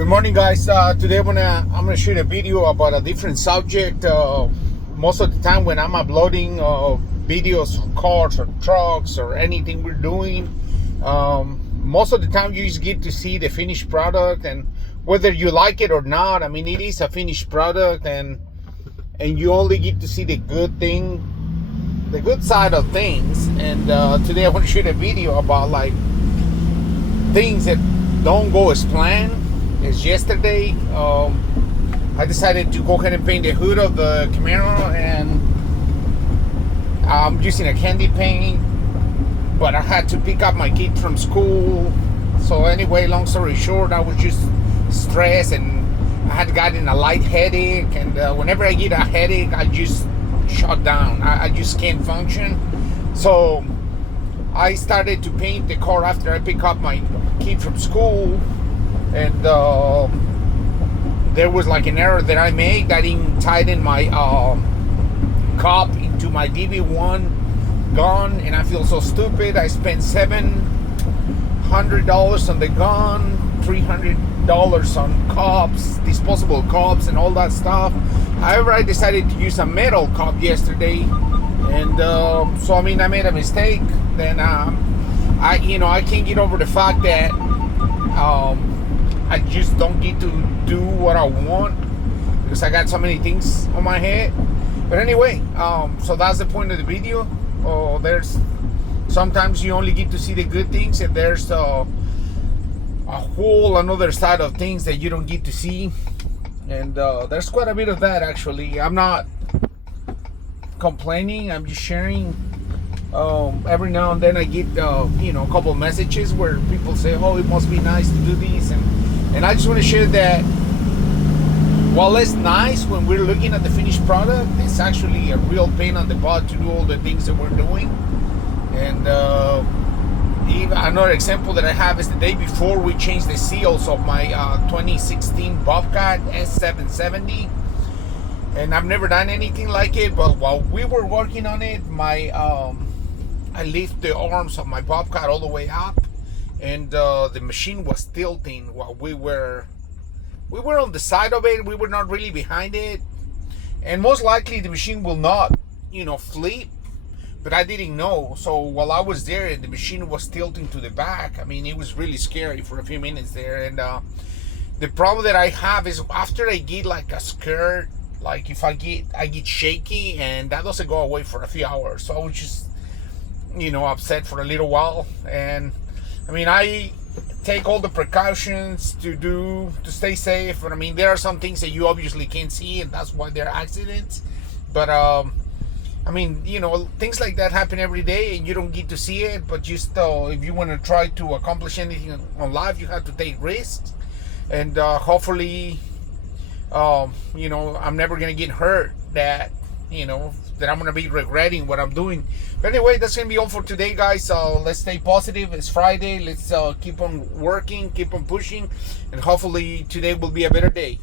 Good morning, guys. Today I'm gonna shoot a video about a different subject. Most of the time when I'm uploading videos of cars or trucks or anything we're doing, most of the time you just get to see the finished product, and whether you like it or not, I mean, it is a finished product, and you only get to see the good thing, the good side of things. And today I want to shoot a video about like things that don't go as planned. As yesterday, I decided to go ahead and paint the hood of the Camaro, and I'm using a candy paint, but I had to pick up my kid from school. So anyway, long story short, I was just stressed, and I had gotten a light headache, and whenever I get a headache, I just shut down. I just can't function. So I started to paint the car after I pick up my kid from school. And there was like an error that I made. I didn't tighten my cup into my DB1 gun, and I feel so stupid. I spent $700 on the gun, $300 on cups, disposable cups, and all that stuff. However, I decided to use a metal cup yesterday, and so I mean, I made a mistake. Then I can't get over the fact that I just don't get to do what I want because I got so many things on my head. But anyway, so that's the point of the video. There's sometimes you only get to see the good things, and there's a whole another side of things that you don't get to see. And there's quite a bit of that, actually. I'm not complaining. I'm just sharing. Every now and then I get a couple messages where people say, "Oh, it must be nice to do this," and I just want to share that while it's nice when we're looking at the finished product, it's actually a real pain on the butt to do all the things that we're doing. And even another example that I have is the day before we changed the seals of my 2016 Bobcat S770. And I've never done anything like it, but while we were working on it, I lift the arms of my Bobcat all the way up, and the machine was tilting while we were on the side of it. We were not really behind it, and most likely the machine will not flip, but I didn't know. So while I was there and the machine was tilting to the back, I mean, it was really scary for a few minutes there. And the problem that I have is after I get like a skirt, like if I get shaky, and that doesn't go away for a few hours. So I was just upset for a little while. And I mean, I take all the precautions to stay safe, but I mean, there are some things that you obviously can't see, and that's why they're accidents. But I mean, things like that happen every day, and you don't get to see it. But just if you want to try to accomplish anything on life, you have to take risks, and hopefully I'm never gonna get hurt that that I'm gonna be regretting what I'm doing. But anyway, that's gonna be all for today, guys. So let's stay positive. It's Friday. Let's keep on working, keep on pushing, and hopefully today will be a better day.